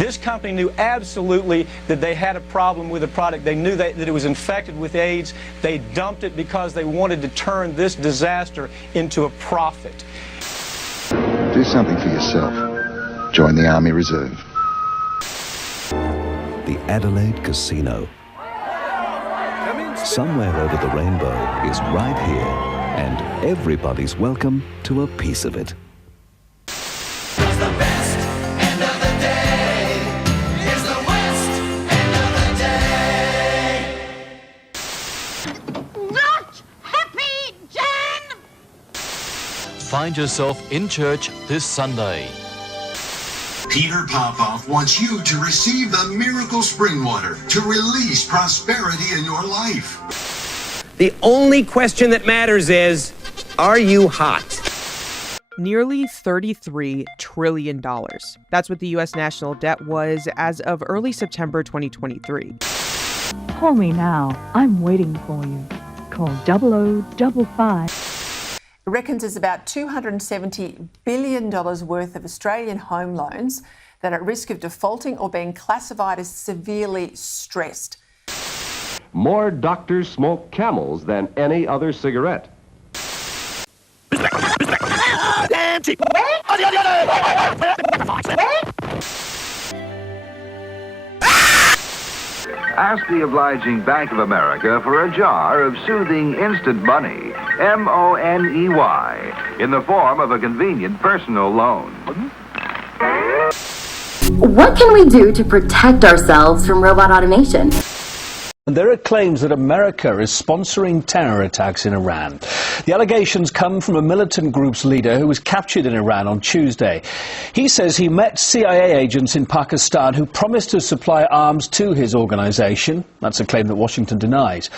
This company knew absolutely that they had a problem with the product. They knew that it was infected with AIDS. They dumped it because they wanted to turn this disaster into a profit. Do something for yourself. Join the Army Reserve. The Adelaide Casino. Somewhere over the rainbow is right here, and everybody's welcome to a piece of it. The best end of the day is the West end of the day. Not happy, Jan! Find yourself in church this Sunday. Peter Popoff wants you to receive the miracle spring water to release prosperity in your life. The only question that matters is, are you hot? Nearly $33 trillion. That's what the U.S. national debt was as of early September 2023. Call me now. I'm waiting for you. Call 0055. It reckons there's about $270 billion worth of Australian home loans that are at risk of defaulting or being classified as severely stressed. More doctors smoke Camels than any other cigarette. Ask the obliging Bank of America for a jar of soothing instant money, M-O-N-E-Y, in the form of a convenient personal loan. What can we do to protect ourselves from robot automation? There are claims that America is sponsoring terror attacks in Iran. The allegations come from a militant group's leader who was captured in Iran on Tuesday. He says he met CIA agents in Pakistan who promised to supply arms to his organization. That's a claim that Washington denies.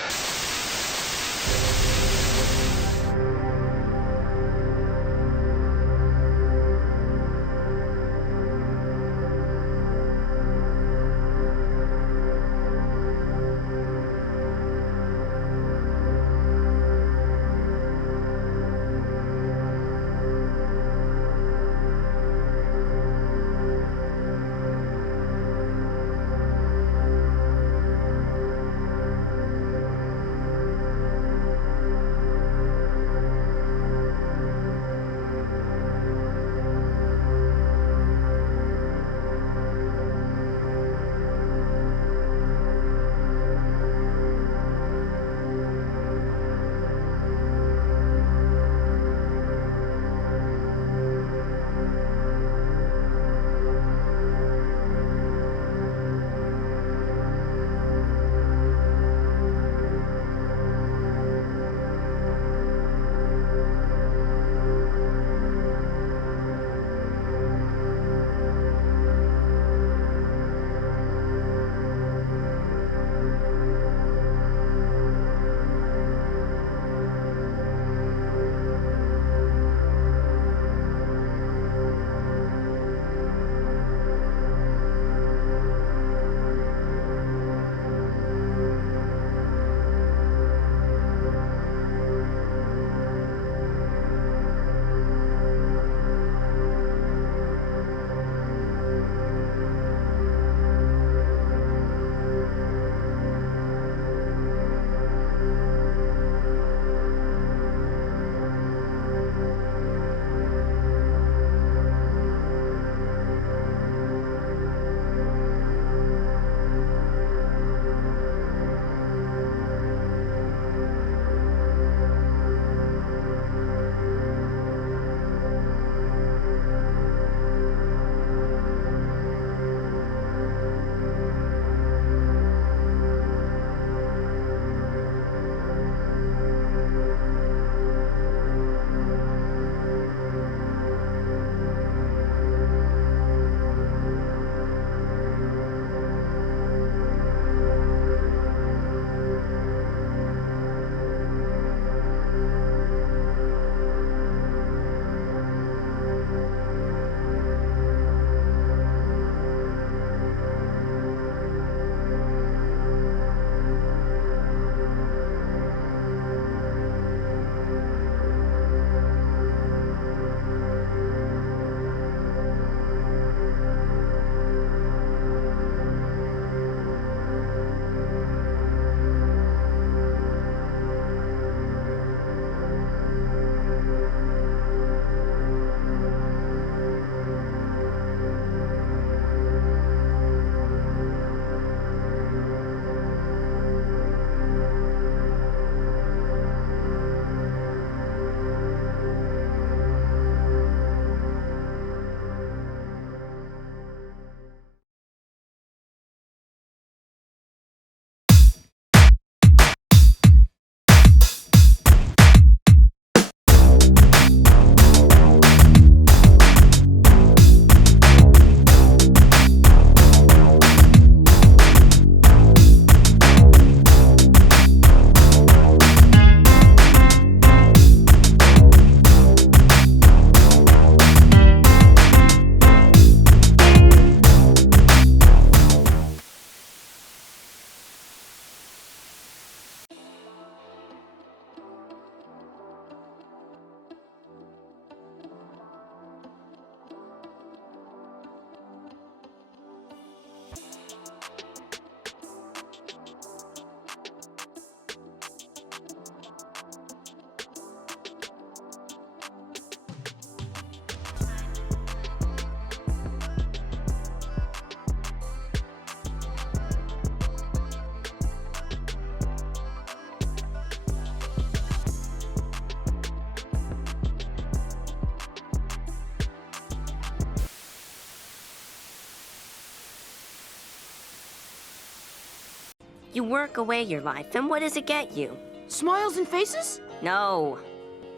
You work away your life, and what does it get you? Smiles and faces? No.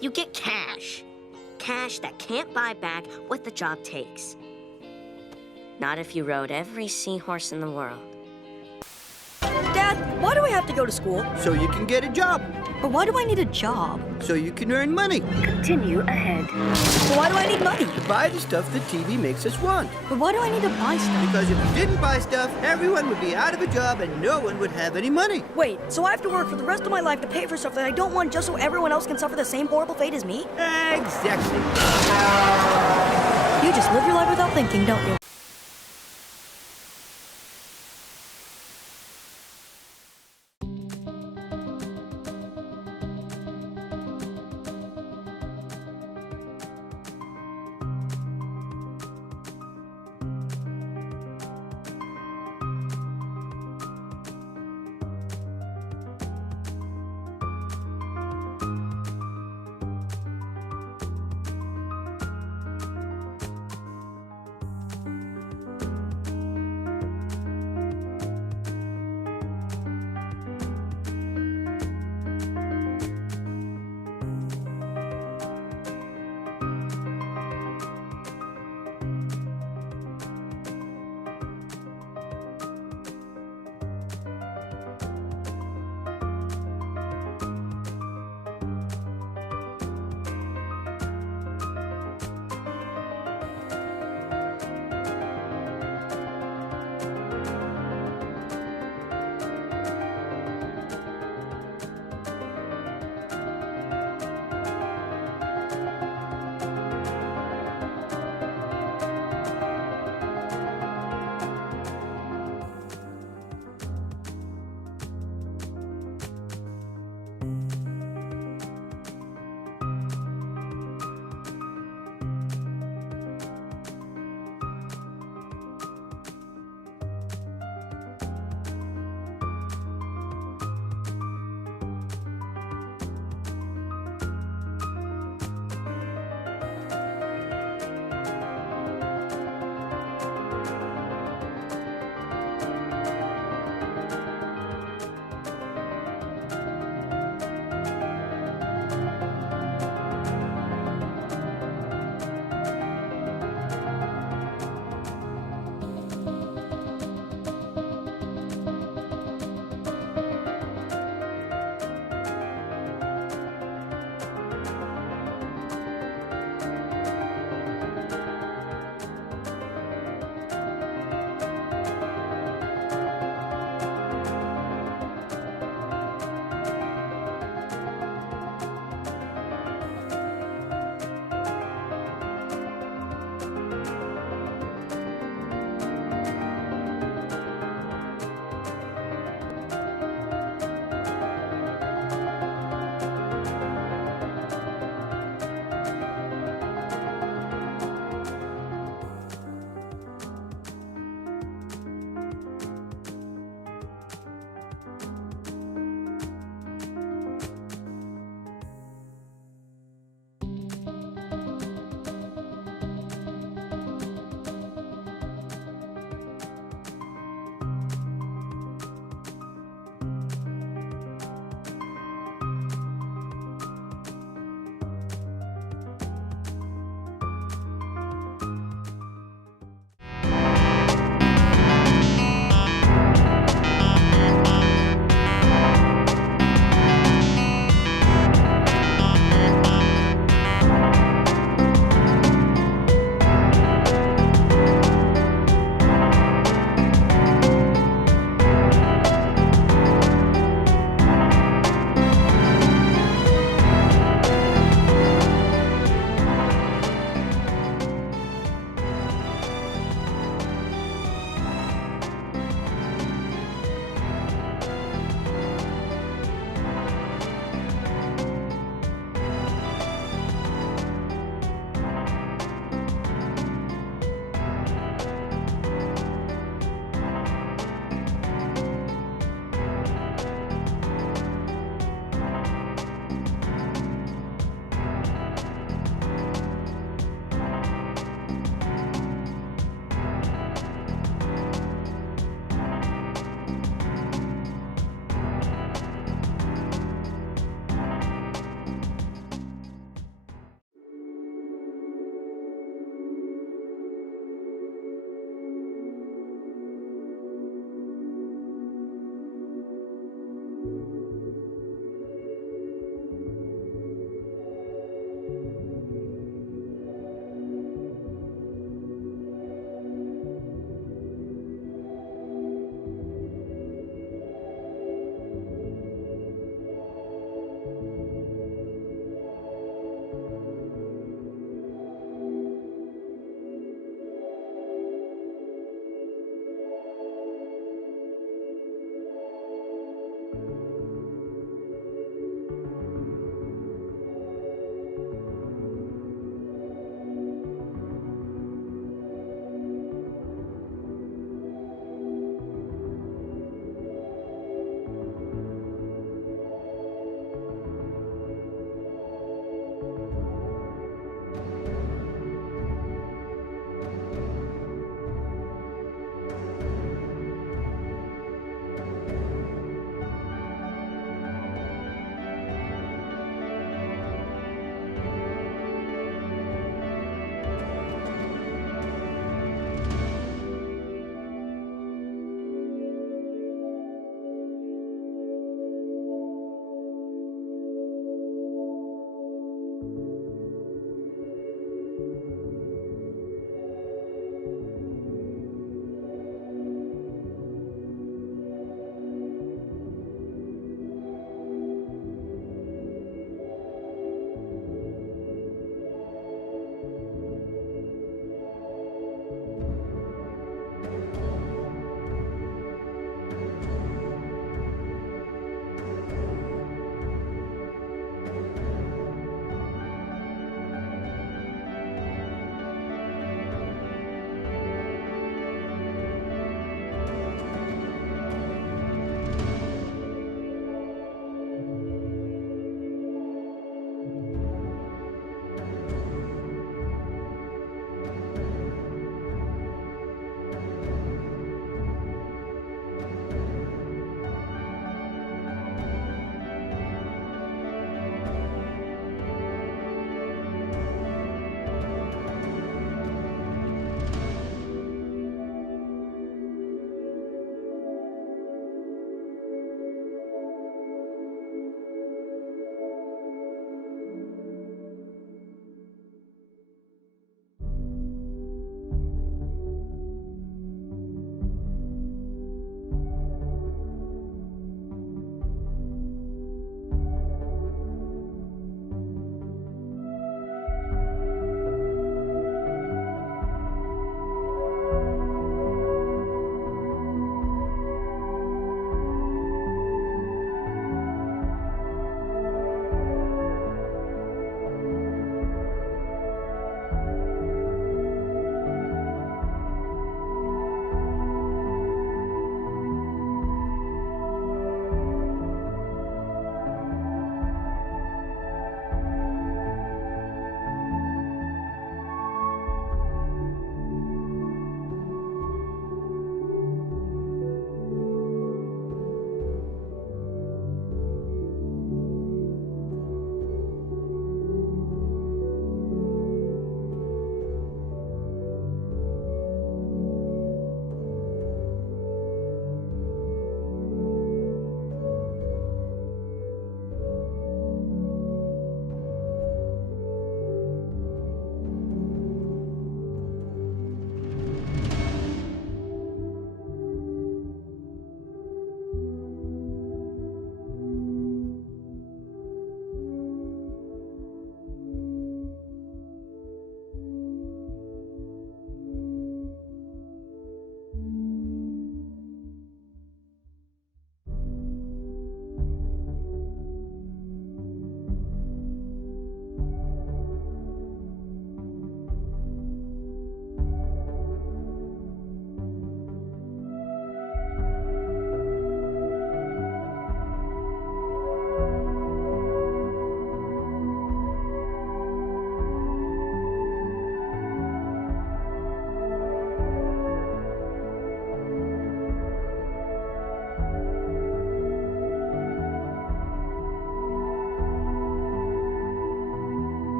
You get cash. Cash that can't buy back what the job takes. Not if you rode every seahorse in the world. Dad, why do I have to go to school? So you can get a job. But why do I need a job? So you can earn money. Continue ahead. But why do I need money? To buy the stuff that TV makes us want. But why do I need to buy stuff? Because if you didn't buy stuff, everyone would be out of a job and no one would have any money. Wait, so I have to work for the rest of my life to pay for stuff that I don't want just so everyone else can suffer the same horrible fate as me? Exactly. You just live your life without thinking, don't you?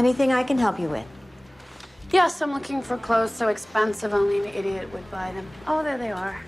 Anything I can help you with? Yes, I'm looking for clothes so expensive only an idiot would buy them. Oh, there they are.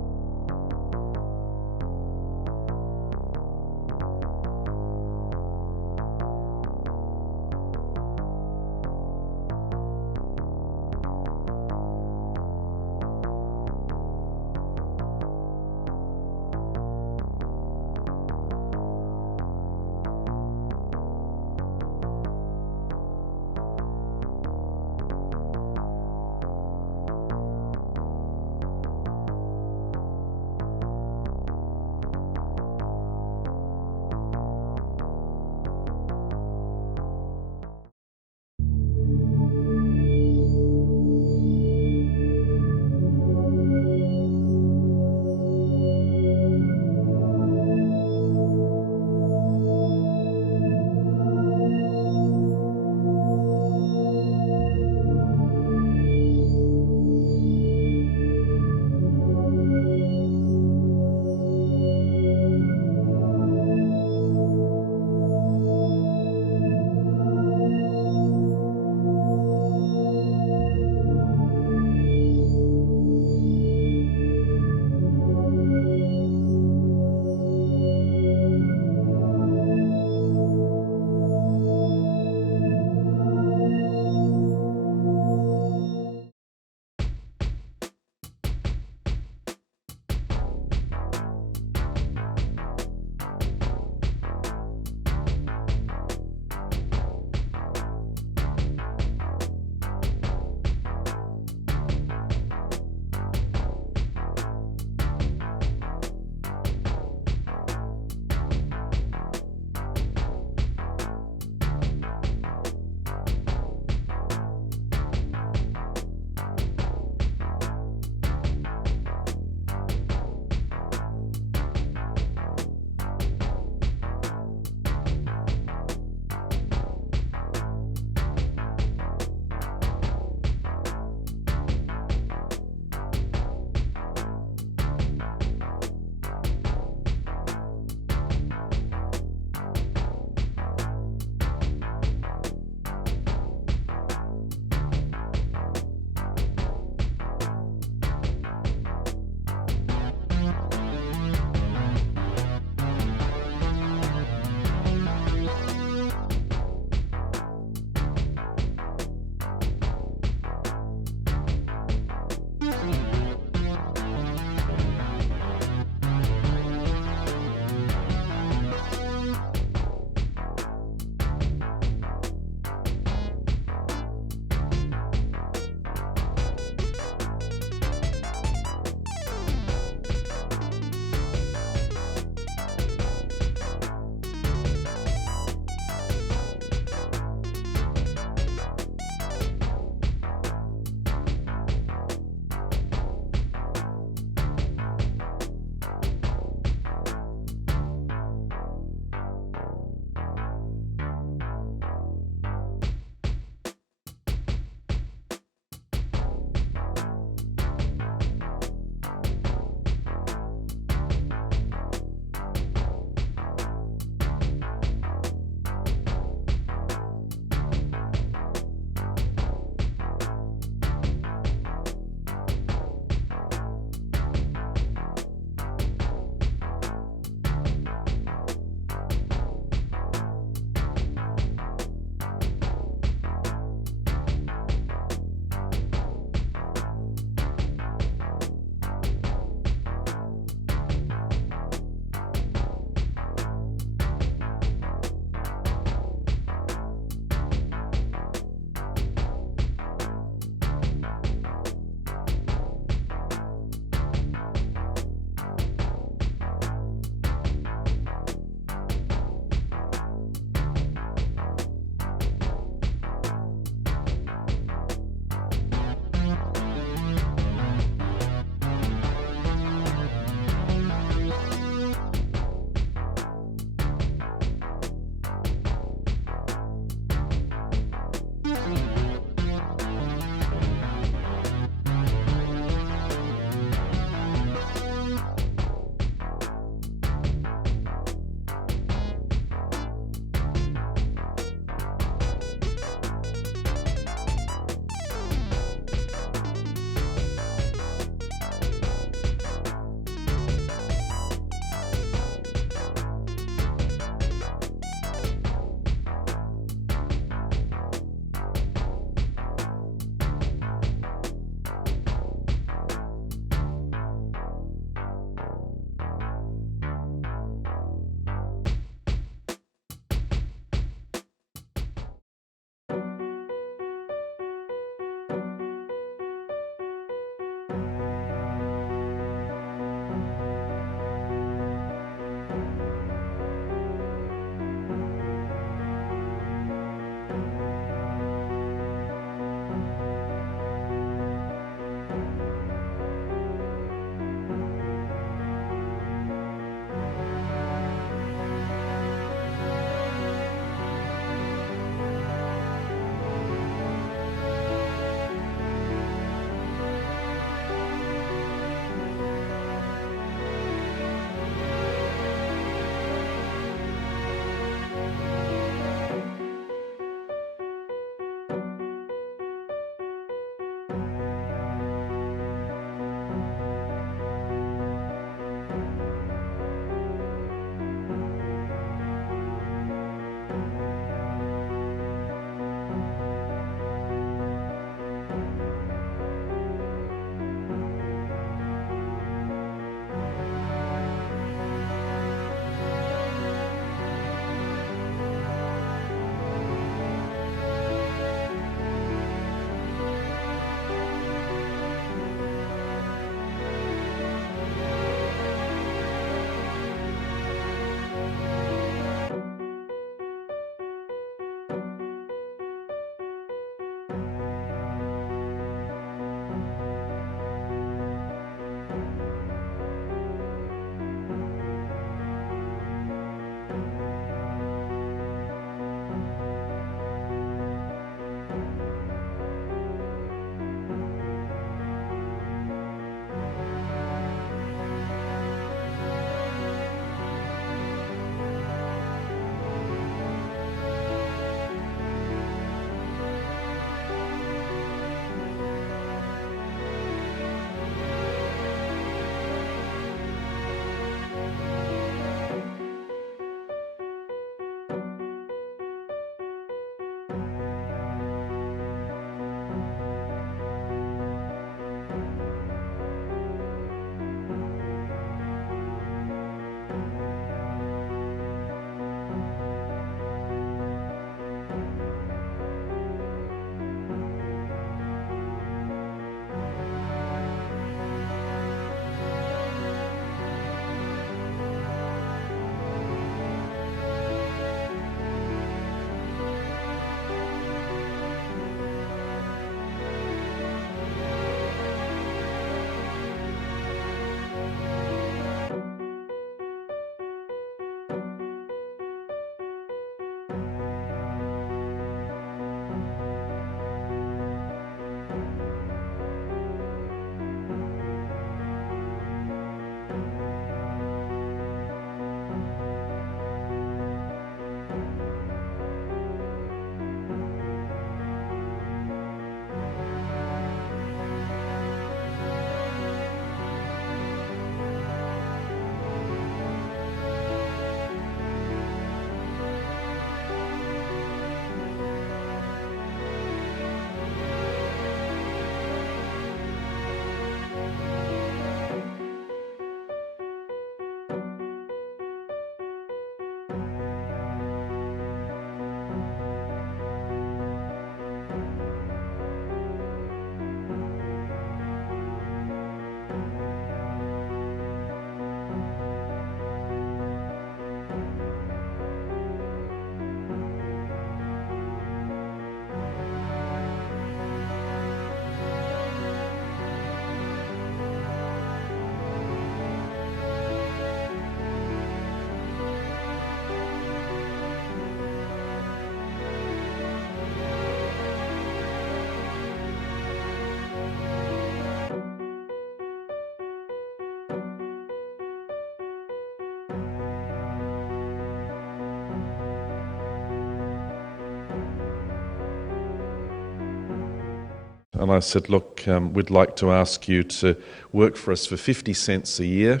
and I said, look, we'd like to ask you to work for us for 50 cents a year,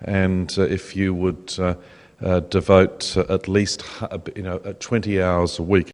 and if you would devote at least 20 hours a week.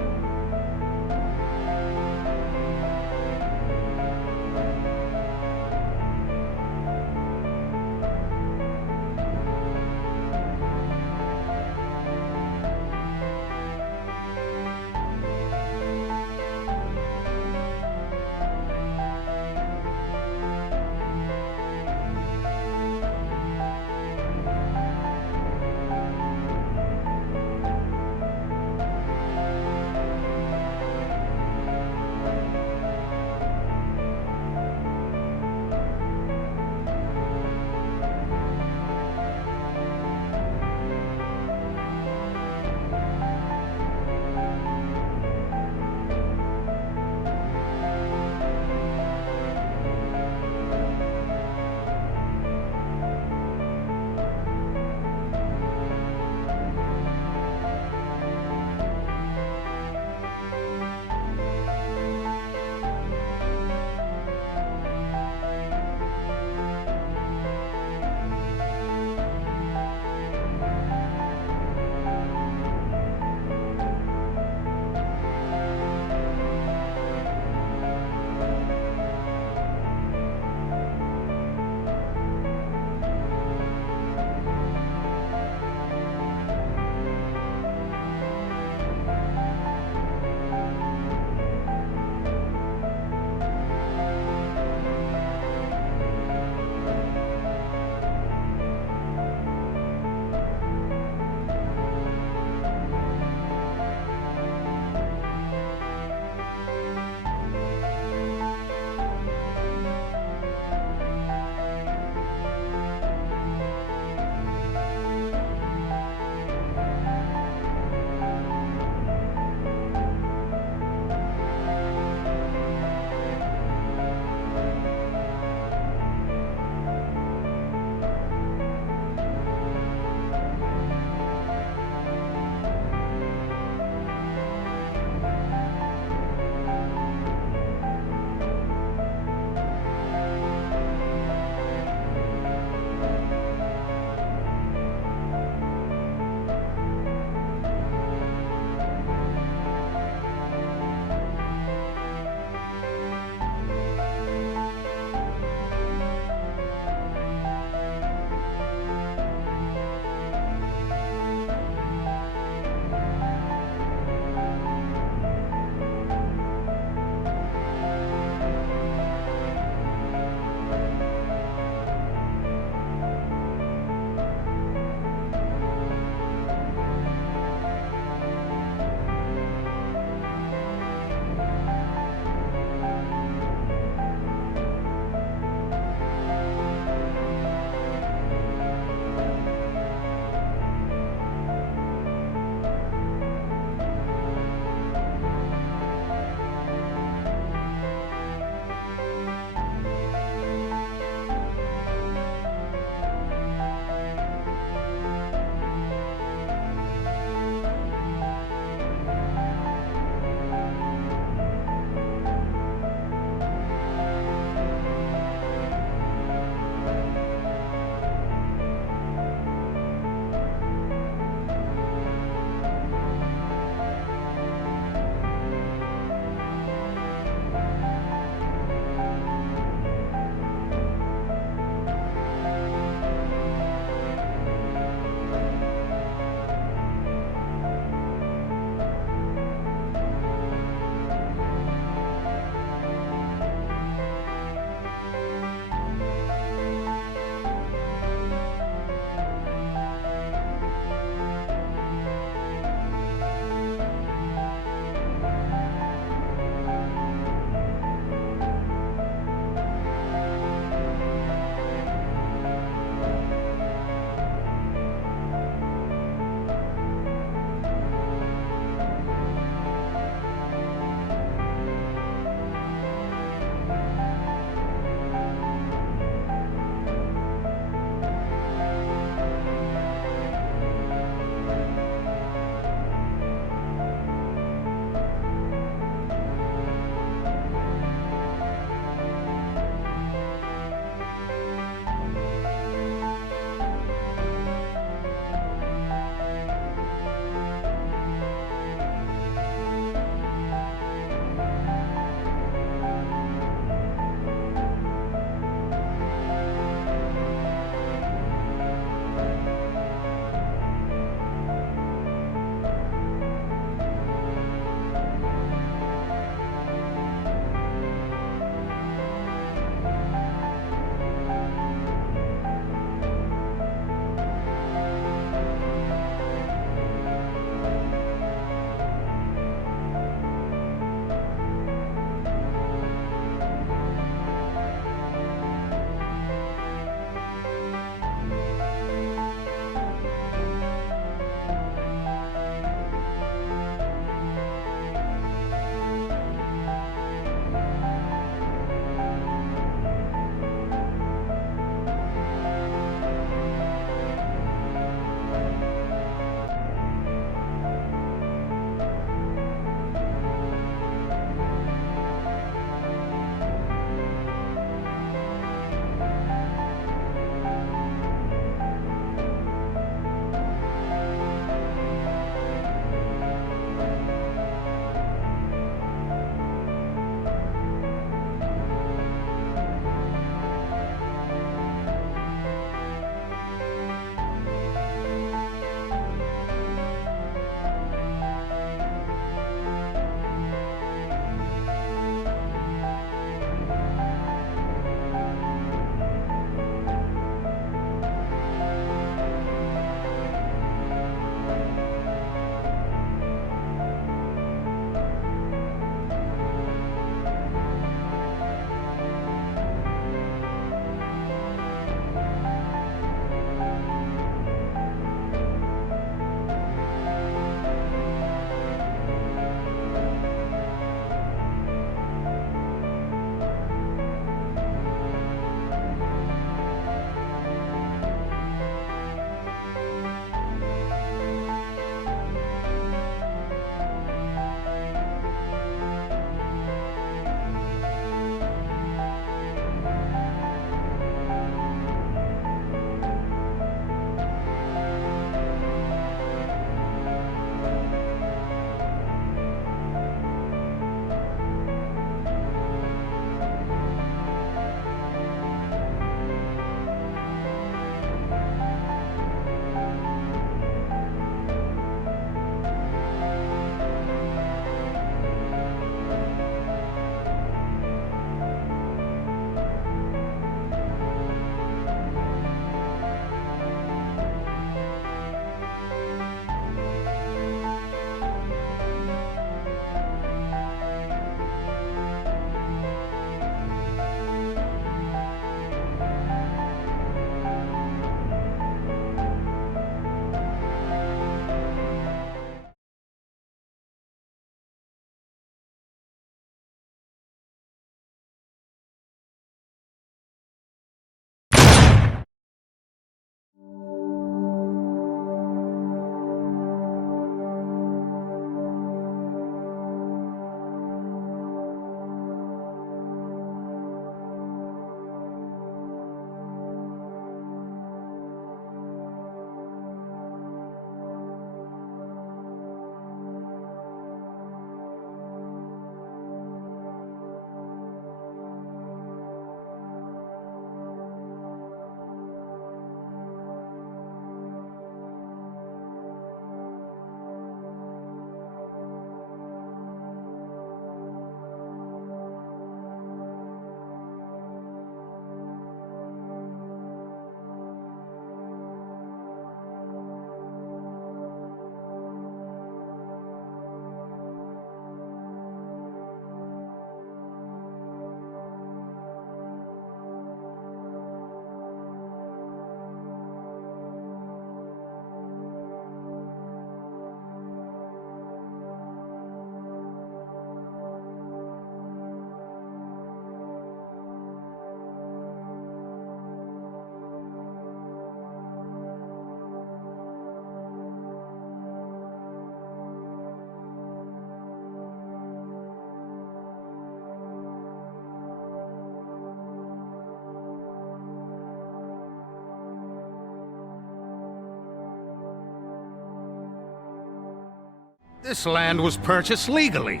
This land was purchased legally.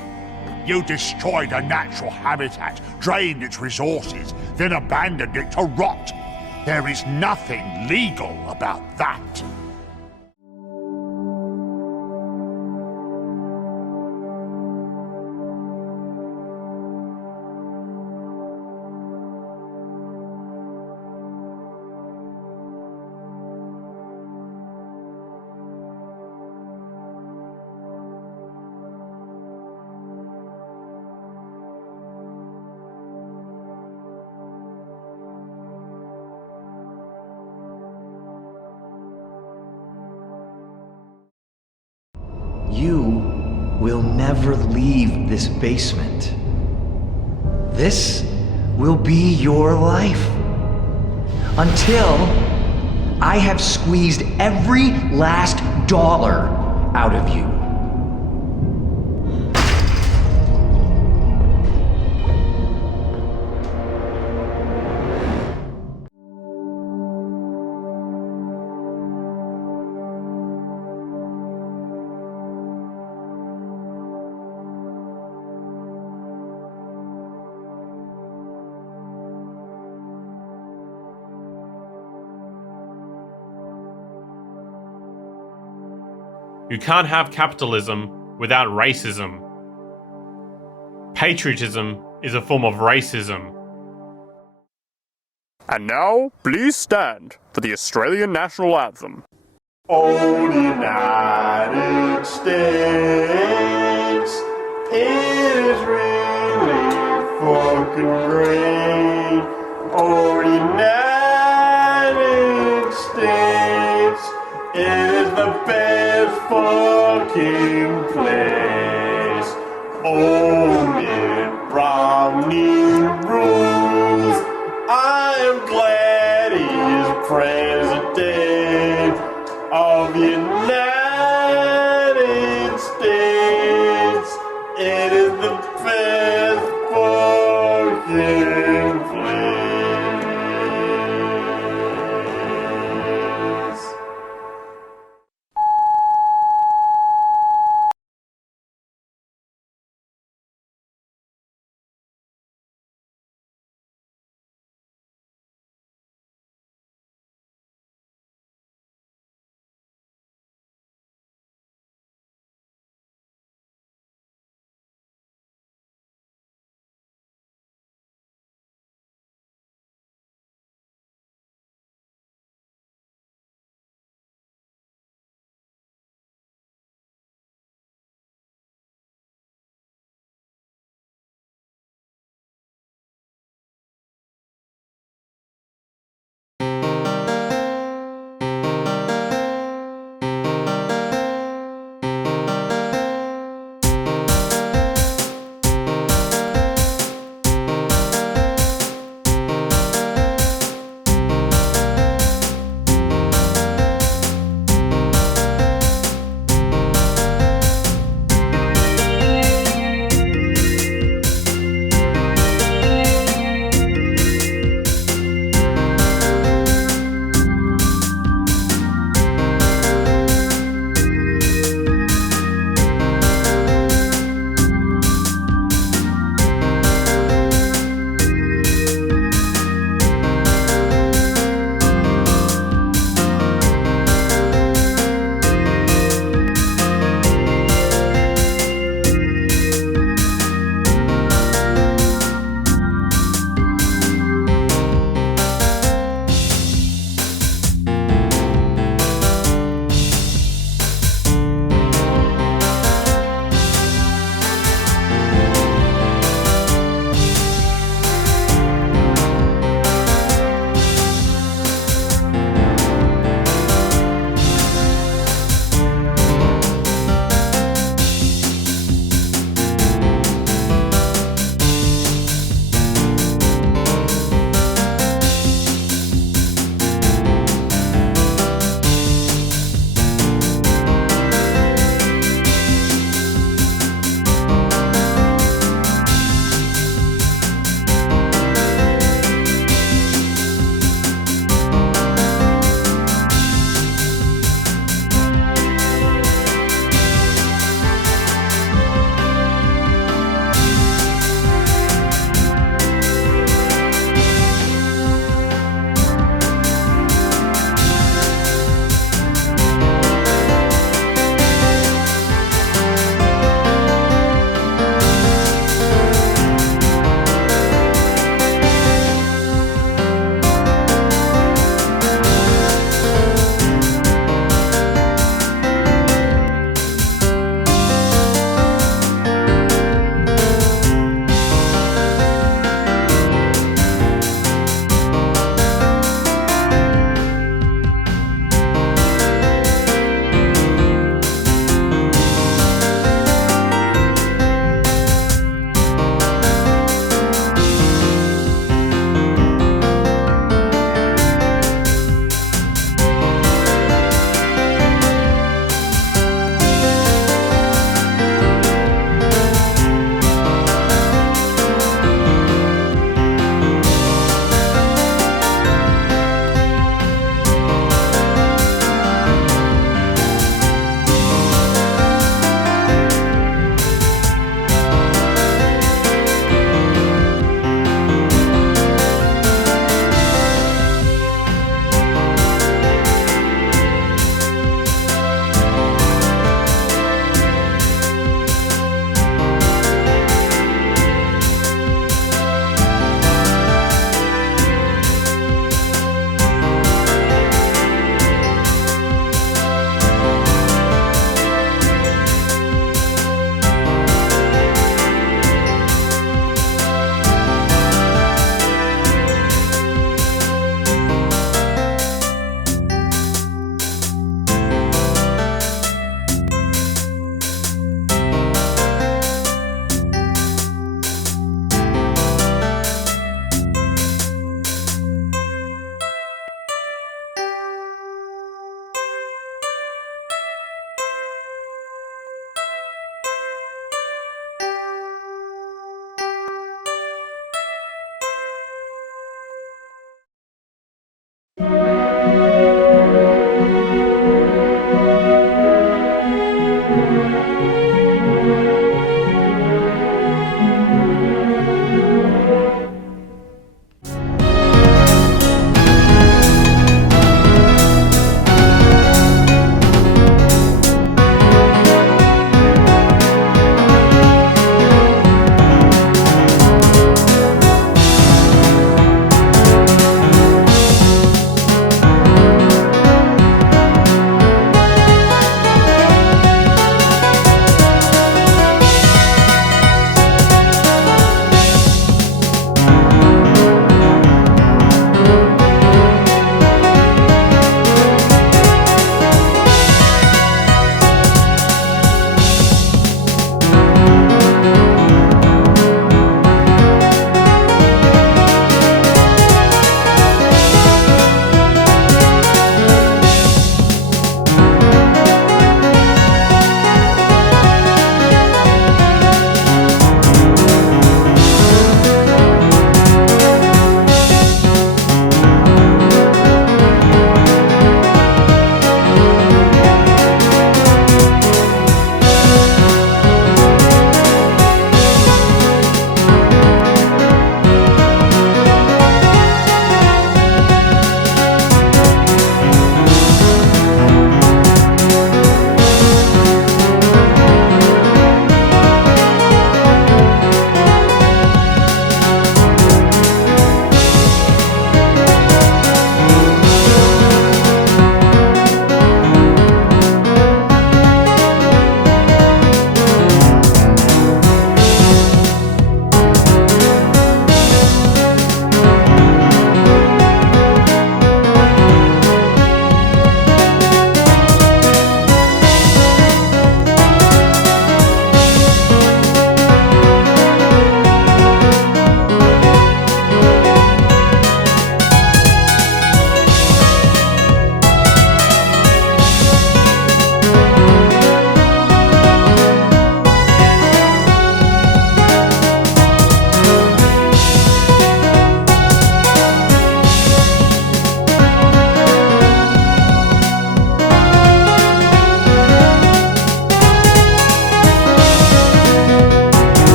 You destroyed a natural habitat, drained its resources, then abandoned it to rot. There is nothing legal about that. You will never leave this basement. This will be your life. Until I have squeezed every last dollar out of you. You can't have capitalism without racism. Patriotism is a form of racism. And now, please stand for the Australian National Anthem. Oh, United States, it is really fucking great. Oh, United States, it is the best fucking place. Oh, Mitt Romney rules. I am glad he is president of the United States. It is the best fucking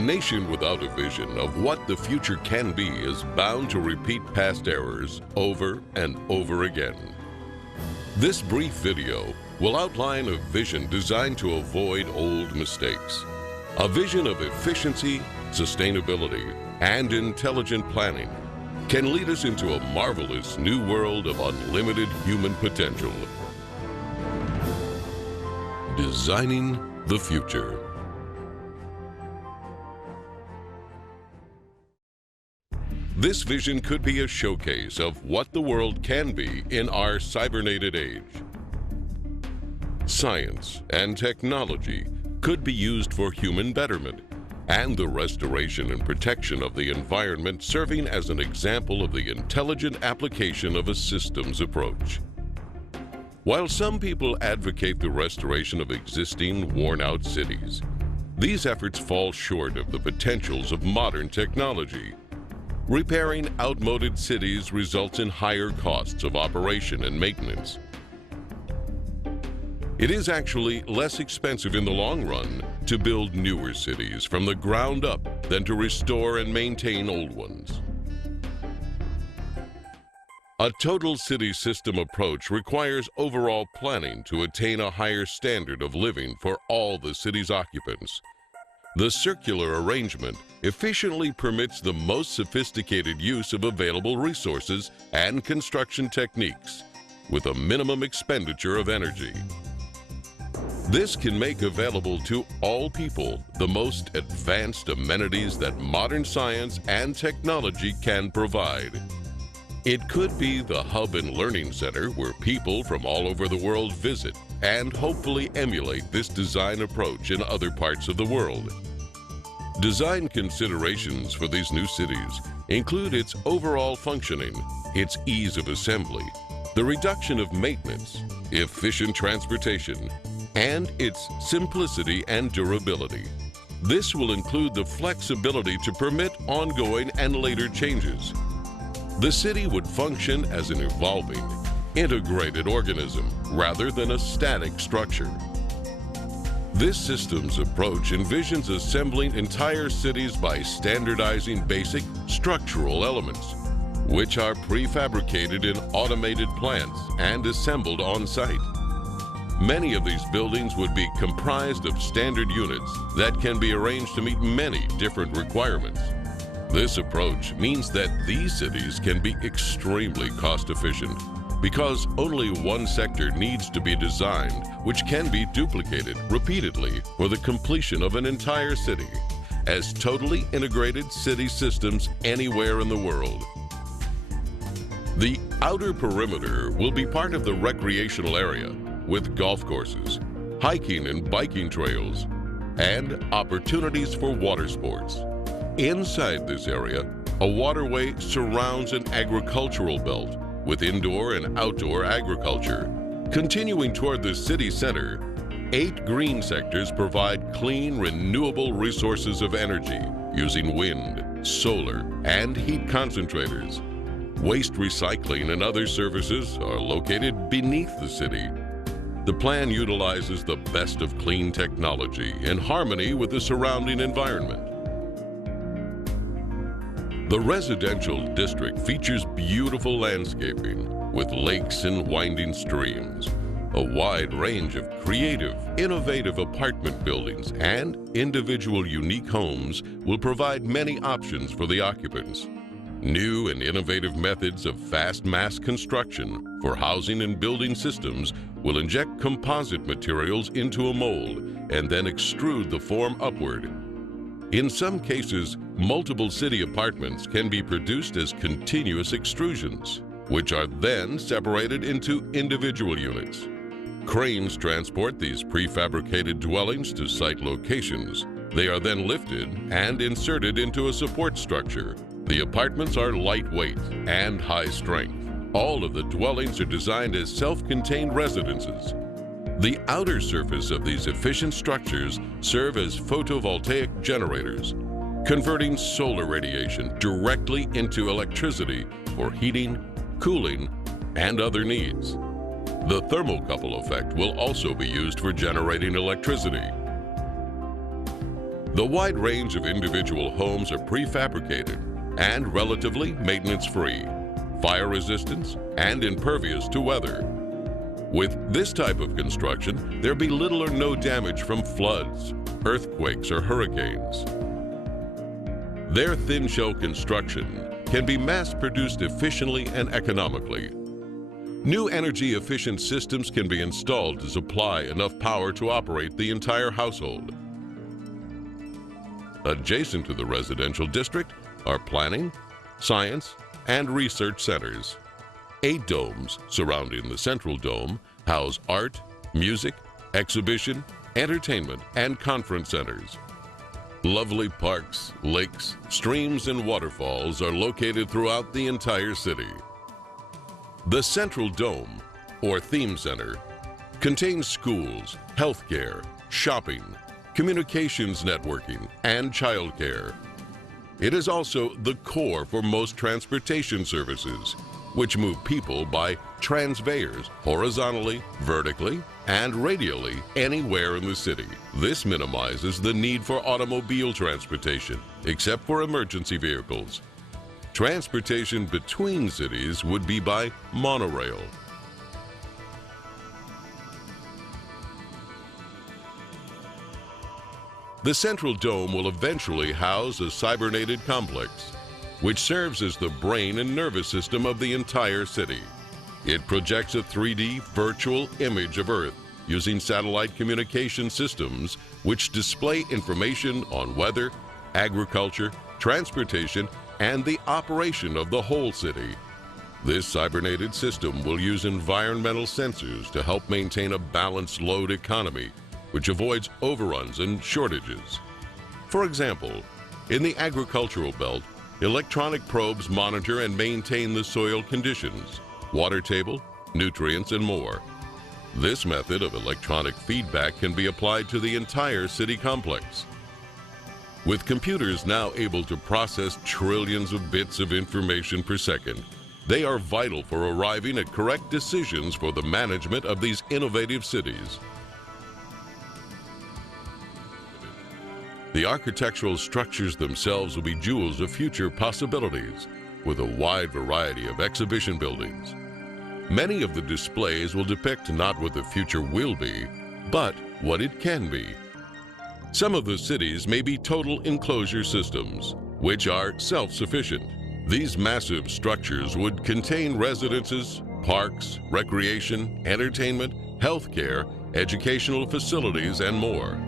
nation without a vision of what the future can be is bound to repeat past errors over and over again. This brief video will outline a vision designed to avoid old mistakes. A vision of efficiency, sustainability, and intelligent planning can lead us into a marvelous new world of unlimited human potential. Designing the future. This vision could be a showcase of what the world can be in our cybernated age. Science and technology could be used for human betterment and the restoration and protection of the environment, serving as an example of the intelligent application of a systems approach. While some people advocate the restoration of existing, worn-out cities, these efforts fall short of the potentials of modern technology. Repairing outmoded cities results in higher costs of operation and maintenance. It is actually less expensive in the long run to build newer cities from the ground up than to restore and maintain old ones. A total city system approach requires overall planning to attain a higher standard of living for all the city's occupants. The circular arrangement efficiently permits the most sophisticated use of available resources and construction techniques with a minimum expenditure of energy. This can make available to all people the most advanced amenities that modern science and technology can provide. It could be the hub and learning center where people from all over the world visit and hopefully emulate this design approach in other parts of the world. Design considerations for these new cities include its overall functioning, its ease of assembly, the reduction of maintenance, efficient transportation, and its simplicity and durability. This will include the flexibility to permit ongoing and later changes. The city would function as an evolving, integrated organism rather than a static structure. This systems approach envisions assembling entire cities by standardizing basic structural elements, which are prefabricated in automated plants and assembled on site. Many of these buildings would be comprised of standard units that can be arranged to meet many different requirements. This approach means that these cities can be extremely cost-efficient because only one sector needs to be designed, which can be duplicated repeatedly for the completion of an entire city as totally integrated city systems anywhere in the world. The outer perimeter will be part of the recreational area with golf courses, hiking and biking trails, and opportunities for water sports. Inside this area, a waterway surrounds an agricultural belt with indoor and outdoor agriculture. Continuing toward the city center, 8 green sectors provide clean, renewable resources of energy using wind, solar, and heat concentrators. Waste recycling and other services are located beneath the city. The plan utilizes the best of clean technology in harmony with the surrounding environment. The residential district features beautiful landscaping with lakes and winding streams, a wide range of creative, innovative apartment buildings, and individual unique homes will provide many options for the occupants. New and innovative methods of fast mass construction for housing and building systems will inject composite materials into a mold and then extrude the form upward. In some cases, multiple city apartments can be produced as continuous extrusions, which are then separated into individual units. Cranes transport these prefabricated dwellings to site locations. They are then lifted and inserted into a support structure. The apartments are lightweight and high strength. All of the dwellings are designed as self-contained residences. The outer surface of these efficient structures serve as photovoltaic generators, converting solar radiation directly into electricity for heating, cooling, and other needs. The thermocouple effect will also be used for generating electricity. The wide range of individual homes are prefabricated and relatively maintenance-free, fire-resistant, and impervious to weather. With this type of construction, there be little or no damage from floods, earthquakes, or hurricanes. Their thin shell construction can be mass-produced efficiently and economically. New energy-efficient systems can be installed to supply enough power to operate the entire household. Adjacent to the residential district are planning, science, and research centers. 8 domes surrounding the central dome house art, music, exhibition, entertainment, and conference centers. Lovely parks, lakes, streams, and waterfalls are located throughout the entire city. The Central Dome, or Theme Center, contains schools, healthcare, shopping, communications networking, and childcare. It is also the core for most transportation services, which move people by transveyors horizontally, vertically, and radially anywhere in the city. This minimizes the need for automobile transportation, except for emergency vehicles. Transportation between cities would be by monorail. The Central Dome will eventually house a cybernated complex, which serves as the brain and nervous system of the entire city. It projects a 3D virtual image of Earth using satellite communication systems which display information on weather, agriculture, transportation, and the operation of the whole city. This cybernated system will use environmental sensors to help maintain a balanced load economy, which avoids overruns and shortages. For example, in the agricultural belt, electronic probes monitor and maintain the soil conditions, water table, nutrients, and more. This method of electronic feedback can be applied to the entire city complex. With computers now able to process trillions of bits of information per second, they are vital for arriving at correct decisions for the management of these innovative cities. The architectural structures themselves will be jewels of future possibilities, with a wide variety of exhibition buildings. Many of the displays will depict not what the future will be, but what it can be. Some of the cities may be total enclosure systems, which are self-sufficient. These massive structures would contain residences, parks, recreation, entertainment, healthcare, educational facilities, and more.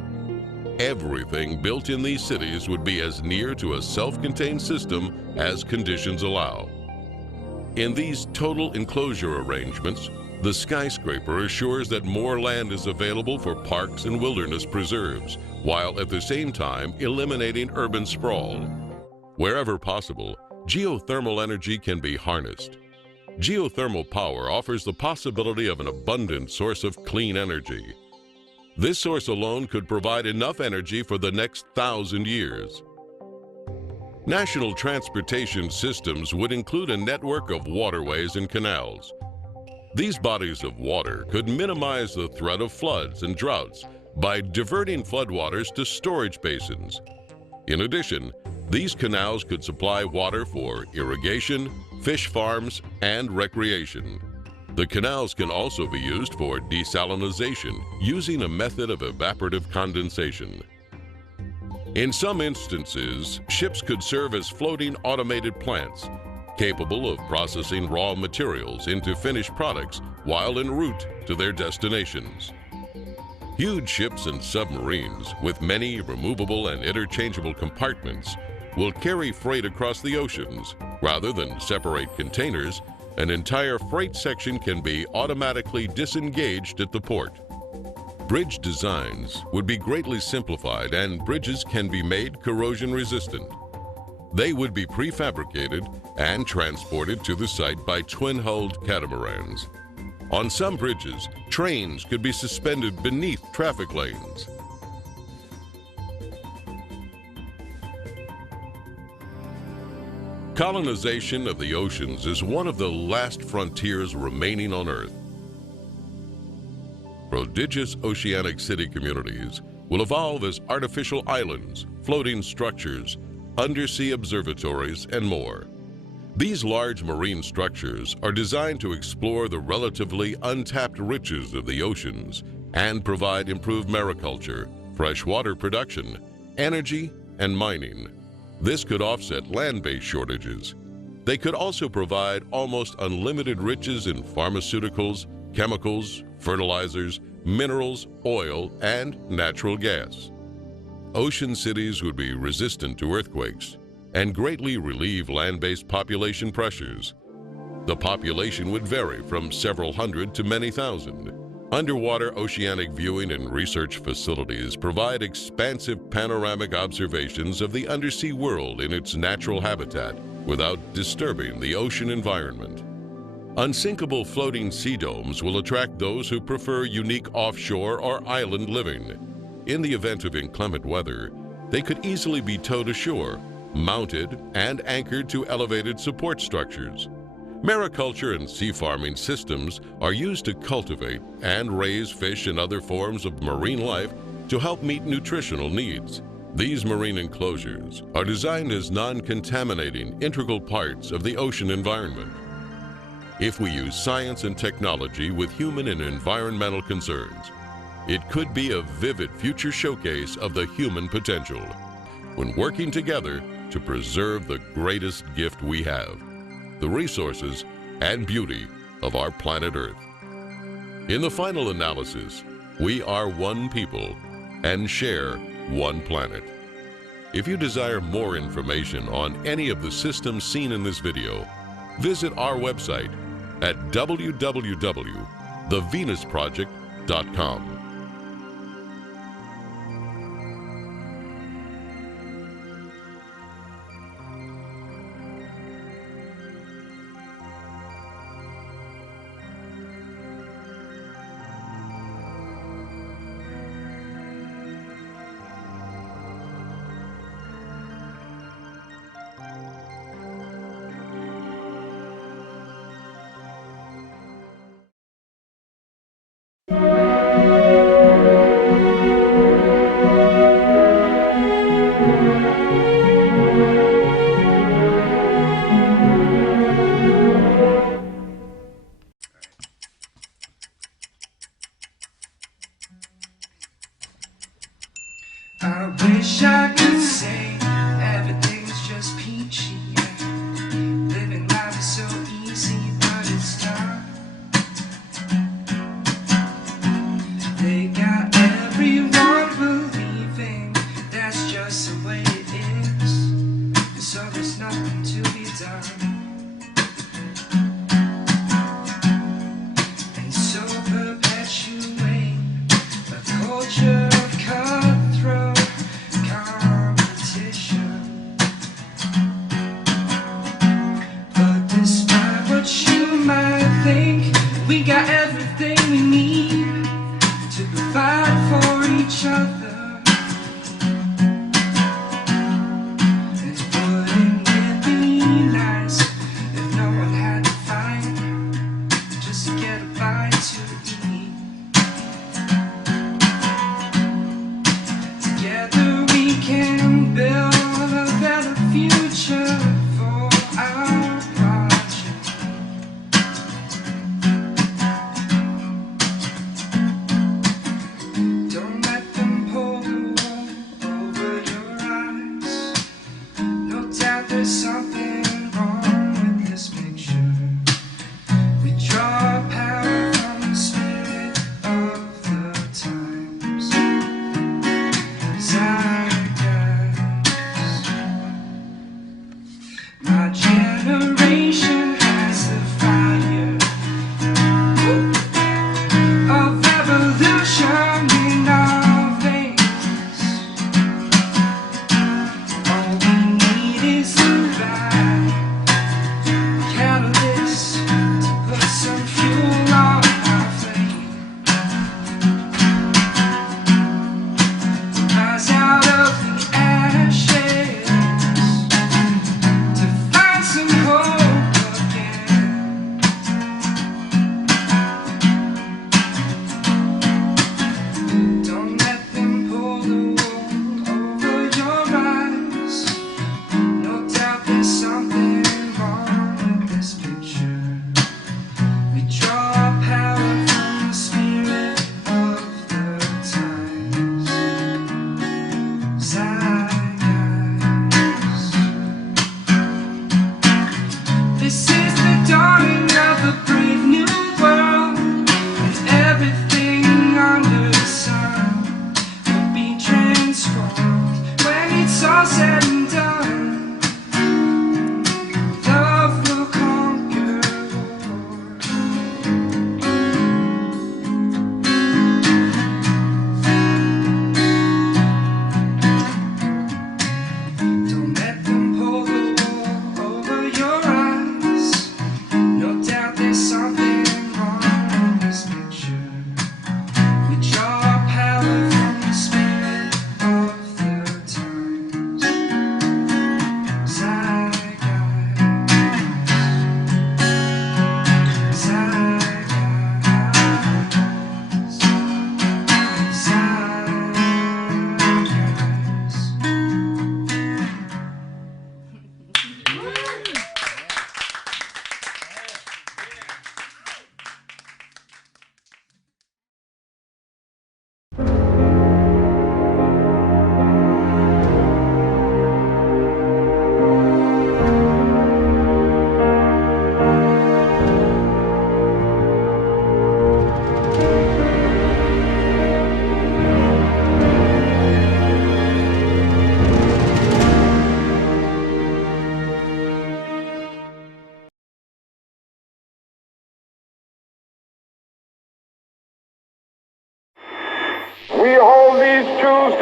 Everything built in these cities would be as near to a self-contained system as conditions allow. In these total enclosure arrangements, the skyscraper assures that more land is available for parks and wilderness preserves, while at the same time eliminating urban sprawl. Wherever possible, geothermal energy can be harnessed. Geothermal power offers the possibility of an abundant source of clean energy. This source alone could provide enough energy for the next 1,000 years. National transportation systems would include a network of waterways and canals. These bodies of water could minimize the threat of floods and droughts by diverting floodwaters to storage basins. In addition, these canals could supply water for irrigation, fish farms, and recreation. The canals can also be used for desalination using a method of evaporative condensation. In some instances, ships could serve as floating automated plants, capable of processing raw materials into finished products while en route to their destinations. Huge ships and submarines with many removable and interchangeable compartments will carry freight across the oceans. Rather than separate containers, an entire freight section can be automatically disengaged at the port. Bridge designs would be greatly simplified, and bridges can be made corrosion resistant. They would be prefabricated and transported to the site by twin-hulled catamarans. On some bridges, trains could be suspended beneath traffic lanes. Colonization of the oceans is one of the last frontiers remaining on Earth. Prodigious oceanic city communities will evolve as artificial islands, floating structures, undersea observatories, and more. These large marine structures are designed to explore the relatively untapped riches of the oceans and provide improved mariculture, freshwater production, energy, and mining. This could offset land-based shortages. They could also provide almost unlimited riches in pharmaceuticals, chemicals, fertilizers, minerals, oil, and natural gas. Ocean cities would be resistant to earthquakes and greatly relieve land-based population pressures. The population would vary from several hundred to many thousand. Underwater oceanic viewing and research facilities provide expansive panoramic observations of the undersea world in its natural habitat without disturbing the ocean environment. Unsinkable floating sea domes will attract those who prefer unique offshore or island living. In the event of inclement weather, they could easily be towed ashore, mounted and anchored to elevated support structures. Mariculture and sea farming systems are used to cultivate and raise fish and other forms of marine life to help meet nutritional needs. These marine enclosures are designed as non-contaminating integral parts of the ocean environment. If we use science and technology with human and environmental concerns, it could be a vivid future showcase of the human potential when working together to preserve the greatest gift we have, the resources and beauty of our planet Earth. In the final analysis, we are one people and share one planet. If you desire more information on any of the systems seen in this video, visit our website at www.thevenusproject.com. I wish I could say everything's just peachy. Living life is so easy, but it's not. They got everyone believing that's just the way it is, so there's nothing to be done. And so perpetuate a culture of cutthroat competition. But despite what you might think, we got everything we need to provide for each other. And wouldn't it be nice if no one had to fight just to get a bite to eat? Together we can build a better future for our project. Don't let them pull the wool over your eyes. No doubt there's something wrong with this picture. We draw power from the spirit of the times. Zeitgeist. My generation has the fire of evolution in our veins. All we need is the right catalyst to put some fuel on our flame. Rise out of the ashes to find some hope.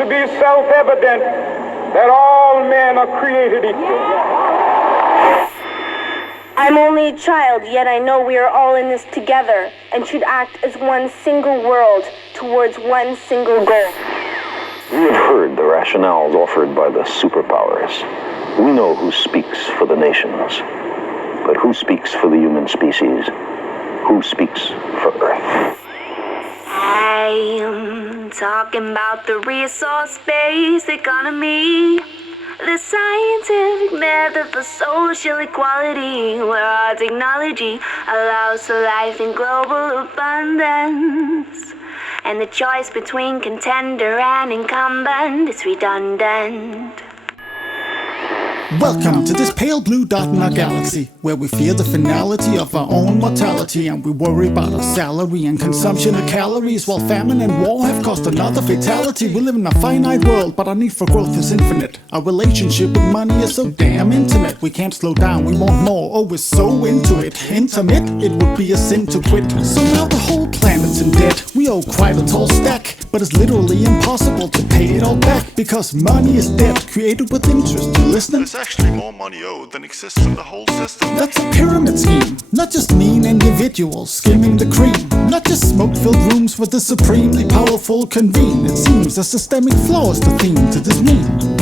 to be self-evident that all men are created equal. I'm only a child, yet I know we are all in this together and should act as one single world towards one single goal. We have heard the rationales offered by the superpowers. We know who speaks for the nations, but who speaks for the human species? Who speaks for Earth? I'm talking about the resource-based economy, the scientific method for social equality, where our technology allows for life in global abundance. And the choice between contender and incumbent is redundant. Welcome to this pale blue dot in our galaxy, where we fear the finality of our own mortality, and we worry about our salary and consumption of calories, while famine and war have caused another fatality. We live in a finite world, but our need for growth is infinite. Our relationship with money is so damn intimate. We can't slow down, we want more, oh we're so into it. Intimate, it would be a sin to quit. So now the whole planet's in debt. We owe quite a tall stack, but it's literally impossible to pay it all back, because money is debt created with interest. You listening? There's actually more money owed than exists in the whole system. That's a pyramid scheme, not just mean individuals skimming the cream, not just smoke-filled rooms where the supremely powerful convene. It seems a systemic flaw is the theme to this meme.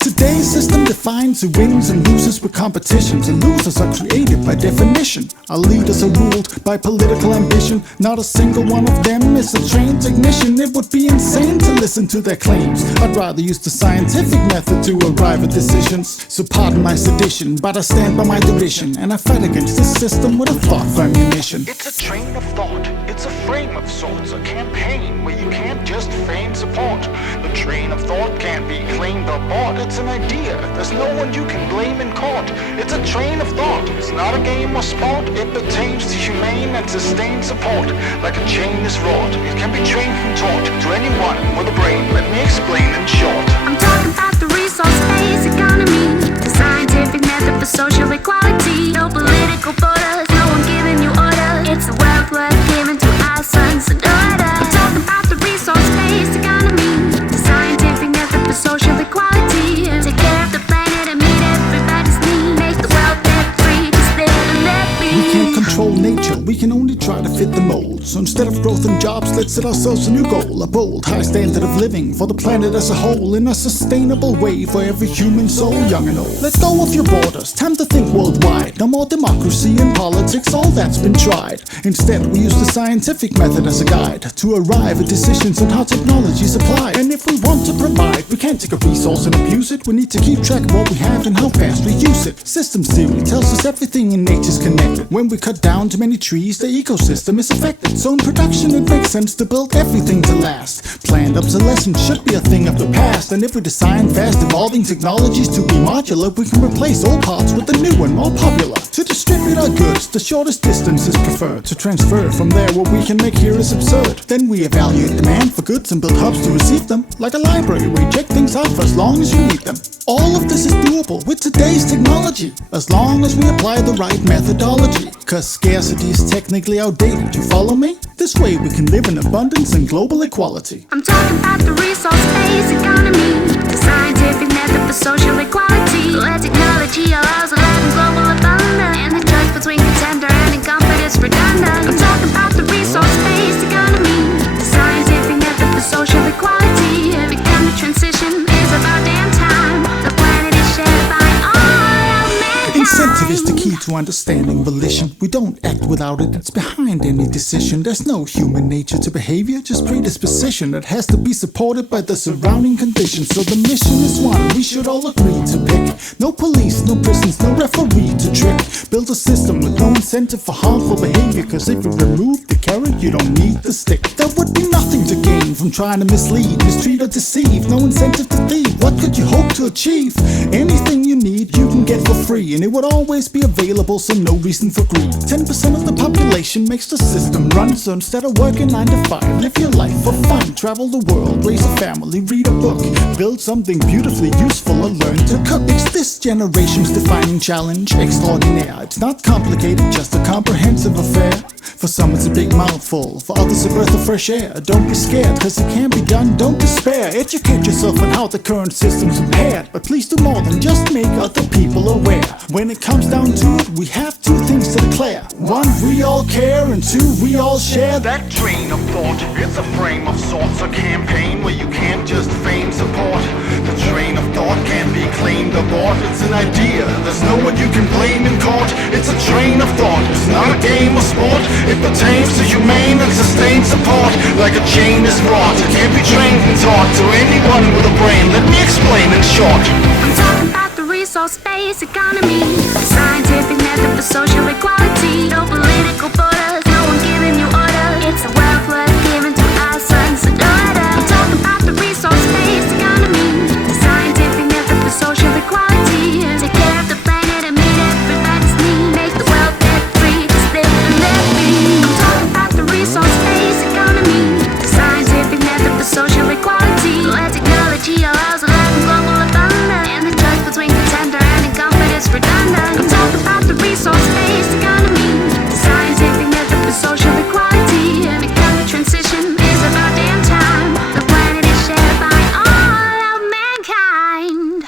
Today's system defines who wins and loses with competitions, and losers are created by definition. Our leaders are ruled by political ambition. Not a single one of them is a trained technician. It would be insane to listen to their claims. I'd rather use the scientific method to arrive at decisions. So pardon my sedition, but I stand by my derision, and I fight against this system with a thought for ammunition. It's a train of thought, it's a frame of sorts, a campaign where you can't just feign support. The train of thought can't be claimed or bought. It's an idea, there's no one you can blame in court. It's a train of thought, it's not a game or sport. It pertains to humane and sustained support. Like a chain is wrought, it can be trained and taught to anyone with a brain. Let me explain in short. I'm talking about the resource-based economy, the scientific method for social equality. No political borders, no one giving you orders. It's the wealth worth giving to our sons and daughters. I'm talking about the resource-based economy, the scientific method for social equality. Take care of the planet and meet everybody's need. Make the world debt-free, just live and let be. We can't control nature, we can only try to fit the mold. So instead of growth and jobs, let's set ourselves a new goal. A bold, high standard of living for the planet as a whole, in a sustainable way for every human soul, young and old. Let go of your borders, time to think worldwide. No more democracy and politics, all that's been tried. Instead, we use the scientific method as a guide to arrive at decisions on how technology is applied. And if we want to provide, we can't take a resource and abuse it. We need to keep track of what we have and how fast we use it. Systems theory tells us everything in nature's connected. When we cut down too many trees, the ecosystem is affected. So in production, it makes sense to build everything to last. Planned obsolescence should be a thing of the past. And if we design fast evolving technologies to be modular, we can replace old parts with the new and more popular. To distribute our goods, the shortest distance is preferred. To transfer from there, what we can make here is absurd. Then we evaluate demand for goods and build hubs to receive them. Like a library, we check things out for as long as you need them. All of this is doable with today's technology, as long as we apply the right methodology. Cause scarcity is technically outdated, you follow me? This way we can live in abundance and global equality. I'm talking about the resource-based economy, the scientific method for social equality, where technology allows a life in global abundance, and the choice between contender and incumbent is redundant. I'm talking about the resource-based economy, the scientific method for social equality. Become the transition is about damn time. The planet is shared by all of mankind. Incentive is the key to understanding volition. We don't act without it, it's behind any decision. There's no human nature to behavior, just predisposition that has to be supported by the surrounding conditions. So the mission is one we should all agree to pick. No police, no prisons, no referee to trick. Build a system with no incentive for harmful behavior, cause if you remove the carrot, you don't need the stick. There would be nothing to gain from trying to mislead, mistreat or deceive. No incentive to thieve, what could you hope to achieve? Anything you need, you can get for free, and it would always be available, so no reason for greed. 10% of the population makes the system run, so instead of working 9 to 5, live your life for fun. Travel the world, raise a family, read a book, build something beautifully useful, or learn to cook. It's this generation's defining challenge, extraordinaire. It's not complicated, just a comprehensive affair. For some it's a big mouthful, for others a breath of fresh air. Don't be scared, cause it can be done, don't despair. Educate yourself on how the current system's impaired, but please do more than just make other people aware. When it comes down to it, we have two things to declare. One, we all care, and two, we all share. That train of thought, it's a frame of sorts, a campaign where you can't just feign support. The train of thought can't be claimed or bought. It's an idea, there's no one you can blame in court. It's a train of thought, it's not a game or sport. It pertains to humane and sustained support. Like a chain is wrought, it can't be trained and taught to anyone with a brain. Let me explain in short. I'm talking about the resource-based economy, the scientific method for social equality. No political borders, no one giving you orders. It's a wealth worth giving to our sons and daughters. I'm talking about the resource-based economy, the scientific method for social equality. Take care of the planet and meet everybody's need. Make the world debt-free, just live and let be. I'm talking about the resource-based economy, the scientific method for social equality. Where technology allows a life in global abundance, and the choice between contender and incumbent is redundant. I'm talking about the resource-based economy, the scientific method for social equality. Because the transition is about damn time. The planet is shared by all of mankind.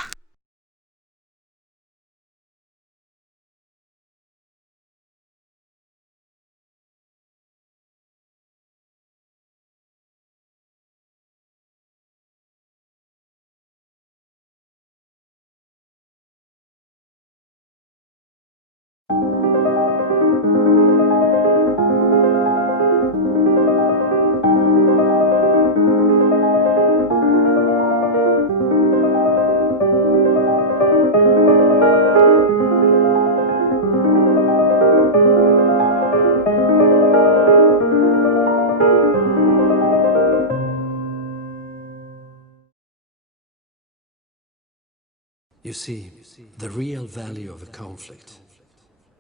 You see, the real value of a conflict,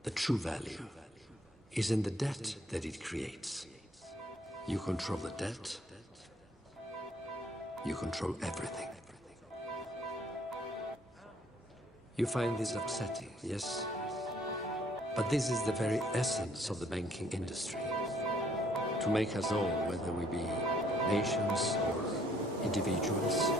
the true value, is in the debt that it creates. You control the debt, you control everything. You find this upsetting, yes? But this is the very essence of the banking industry. To make us all, whether we be nations or individuals,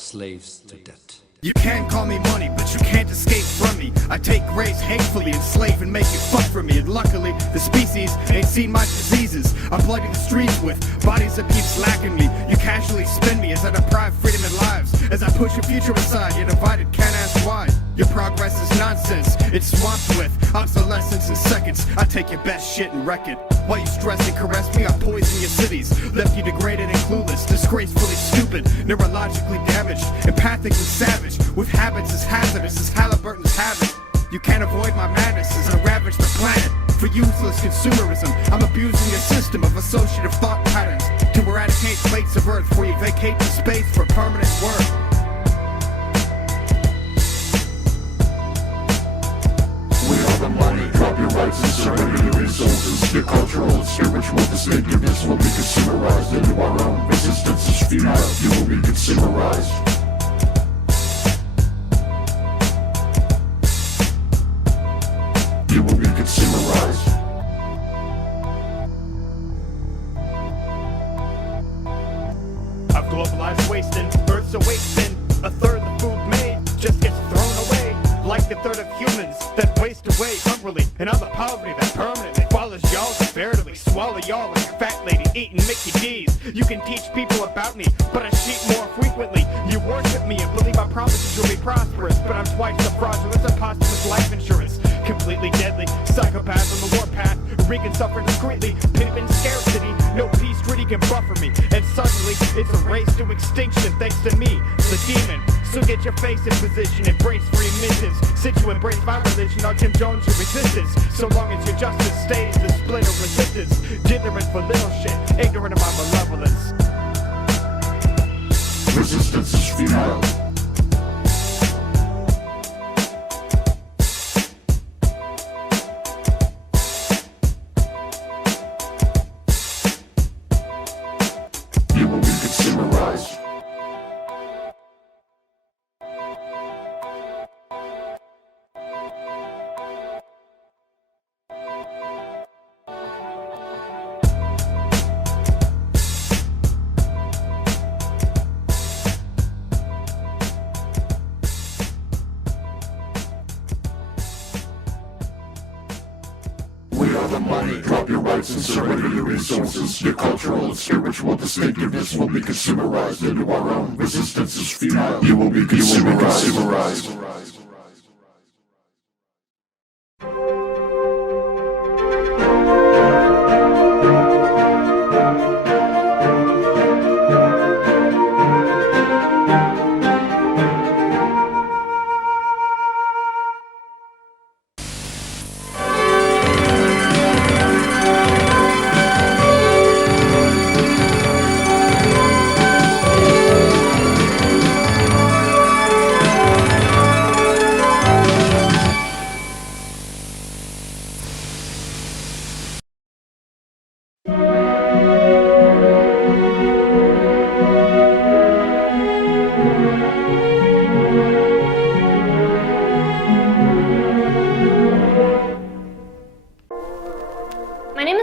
slaves to debt. You can call me money, but you can't escape from me. I take grace hatefully, enslave and make it fuck for me. And luckily, the species ain't seen my diseases. I'm blooding the streets with bodies that keep slacking me. You casually spin me as I deprive freedom and lives. As I push your future aside, you're divided, can't ask why. Your progress is nonsense, it's swamped with obsolescence in seconds. I take your best shit and wreck it. While you stress and caress me, I poison your cities. Left you degraded and clueless, disgracefully stupid, neurologically damaged, empathically savage, with habits as hazardous as Halliburton's habit. You can't avoid my madness as I ravage the planet. For useless consumerism, I'm abusing your system of associative thought patterns to eradicate plates of earth before you vacate the space for permanent work. Copyrights and surrender resources. Your cultural and spiritual distinctiveness will be consumerized into our own. Resistance is futile, you will be consumerized. You will be consumerized. I've globalized wasting, Earth's a wasting. A third of the food made just gets thrown away. Like the third of humans that waste away hungrily, and other poverty that permanently follows y'all to veritably swallow y'all like a fat lady eating Mickey D's. You can teach people about me, but I cheat more frequently. You worship me and believe my promises you'll be prosperous, but I'm twice the fraudulent as posthumous life insurance. Completely deadly, psychopath on the warpath, wreaking suffering discreetly, pimping scarcity, no peace treaty can buffer me, and suddenly it's a race to extinction thanks to me, the demon. So get your face in position, embrace free missions. Since you embrace my religion, I'll Jim Jones your resistance. So long as your justice stays the split of resistance. Dithering for little shit, ignorant of my malevolence. Resistance is futile. You will be consumerized. money. Drop your rights and surrender your resources. Your cultural and spiritual distinctiveness will be consumerized into our own. Resistance is futile. You will be consumerized.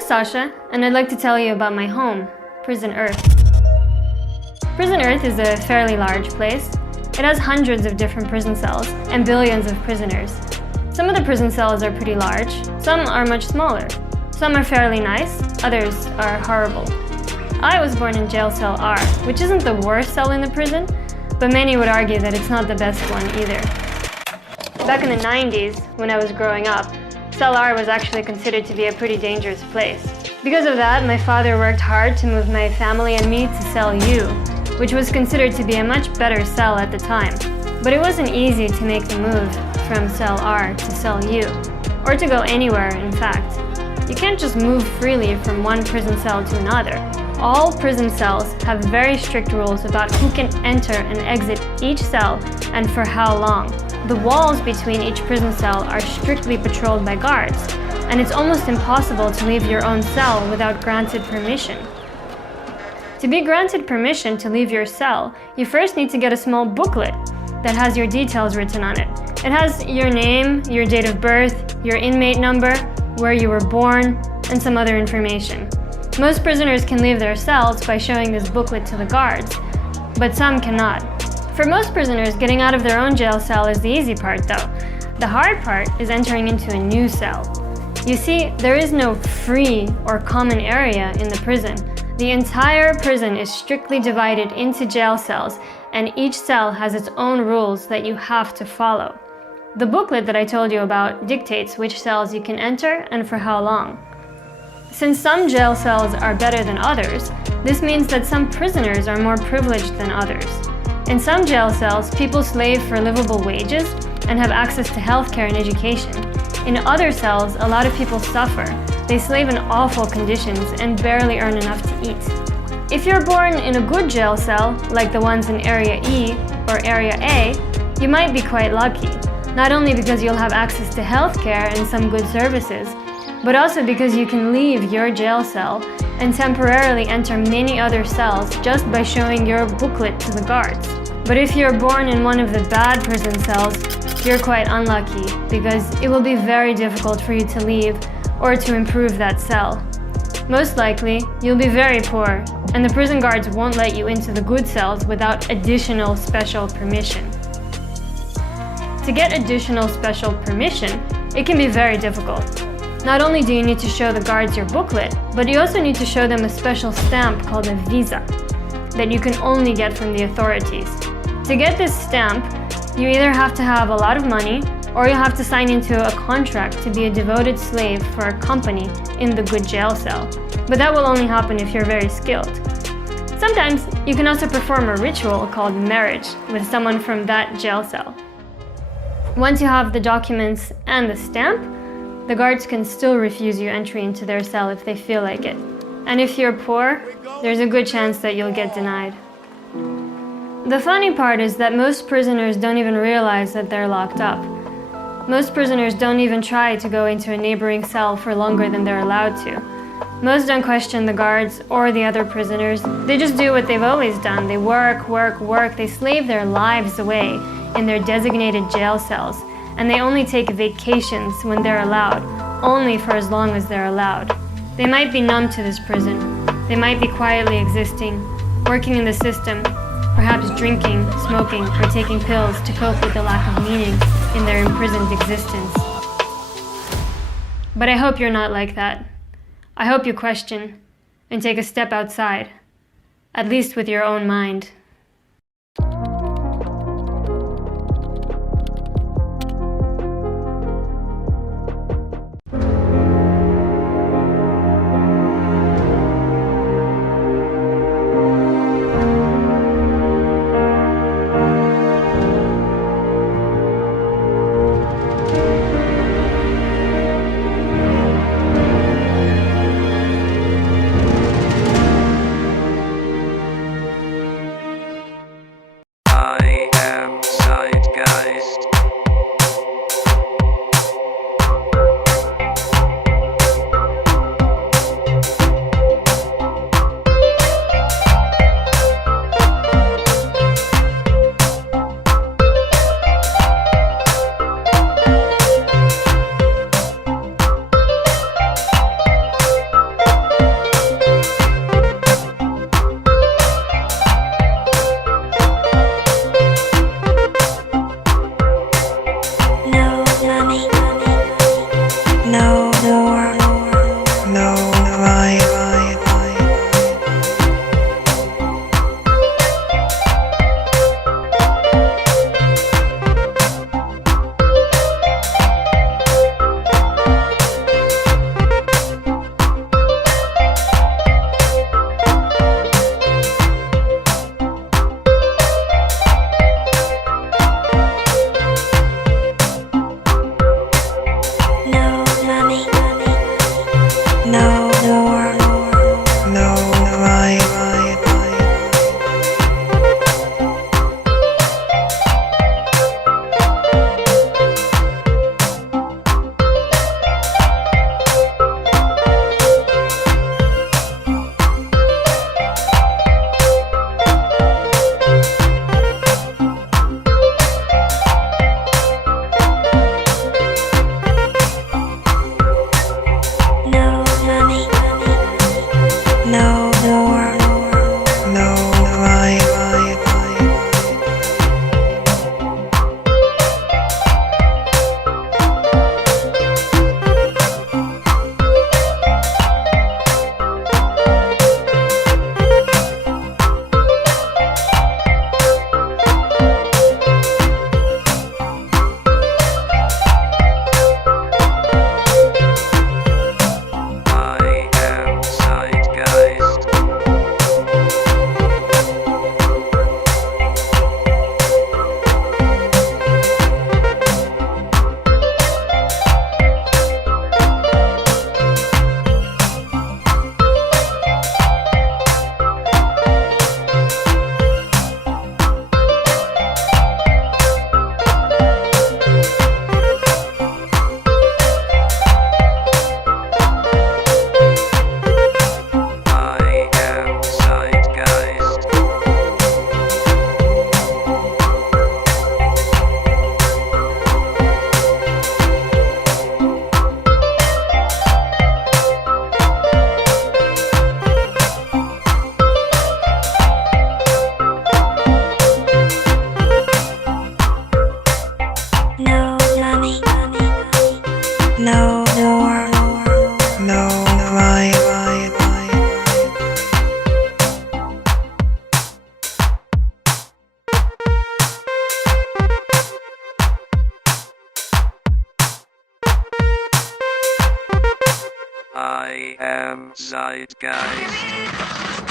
Sasha, and I'd like to tell you about my home, Prison Earth. Prison Earth is a fairly large place. It has hundreds of different prison cells and billions of prisoners. Some of the prison cells are pretty large, some are much smaller. Some are fairly nice, others are horrible. I was born in jail cell R, which isn't the worst cell in the prison, but many would argue that it's not the best one either. Back in the 90s, when I was growing up, Cell R was actually considered to be a pretty dangerous place. Because of that, my father worked hard to move my family and me to Cell U, which was considered to be a much better cell at the time. But it wasn't easy to make the move from Cell R to Cell U, or to go anywhere, in fact. You can't just move freely from one prison cell to another. All prison cells have very strict rules about who can enter and exit each cell and for how long. The walls between each prison cell are strictly patrolled by guards, and it's almost impossible to leave your own cell without granted permission. To be granted permission to leave your cell, you first need to get a small booklet that has your details written on it. It has your name, your date of birth, your inmate number, where you were born, and some other information. Most prisoners can leave their cells by showing this booklet to the guards, but some cannot. For most prisoners, getting out of their own jail cell is the easy part though. The hard part is entering into a new cell. You see, there is no free or common area in the prison. The entire prison is strictly divided into jail cells, and each cell has its own rules that you have to follow. The booklet that I told you about dictates which cells you can enter and for how long. Since some jail cells are better than others, this means that some prisoners are more privileged than others. In some jail cells, people slave for livable wages and have access to healthcare and education. In other cells, a lot of people suffer. They slave in awful conditions and barely earn enough to eat. If you're born in a good jail cell, like the ones in Area E or Area A, you might be quite lucky. Not only because you'll have access to healthcare and some good services, but also because you can leave your jail cell and temporarily enter many other cells just by showing your booklet to the guards. But if you're born in one of the bad prison cells, you're quite unlucky because it will be very difficult for you to leave or to improve that cell. Most likely, you'll be very poor, and the prison guards won't let you into the good cells without additional special permission. To get additional special permission, it can be very difficult. Not only do you need to show the guards your booklet, but you also need to show them a special stamp called a visa that you can only get from the authorities. To get this stamp, you either have to have a lot of money or you have to sign into a contract to be a devoted slave for a company in the good jail cell. But that will only happen if you're very skilled. Sometimes you can also perform a ritual called marriage with someone from that jail cell. Once you have the documents and the stamp, the guards can still refuse you entry into their cell if they feel like it. And if you're poor, there's a good chance that you'll get denied. The funny part is that most prisoners don't even realize that they're locked up. Most prisoners don't even try to go into a neighboring cell for longer than they're allowed to. Most don't question the guards or the other prisoners. They just do what they've always done. They work. They slave their lives away in their designated jail cells. And they only take vacations when they're allowed, only for as long as they're allowed. They might be numb to this prison. They might be quietly existing, working in the system, perhaps drinking, smoking, or taking pills to cope with the lack of meaning in their imprisoned existence. But I hope you're not like that. I hope you question and take a step outside, at least with your own mind. I am zeitgeist. No money, no war, no crime. No money, no war, no crime. No money, no war, no crime. I am zeitgeist. I am zeitgeist. No money, no war, no crime. I am zeitgeist.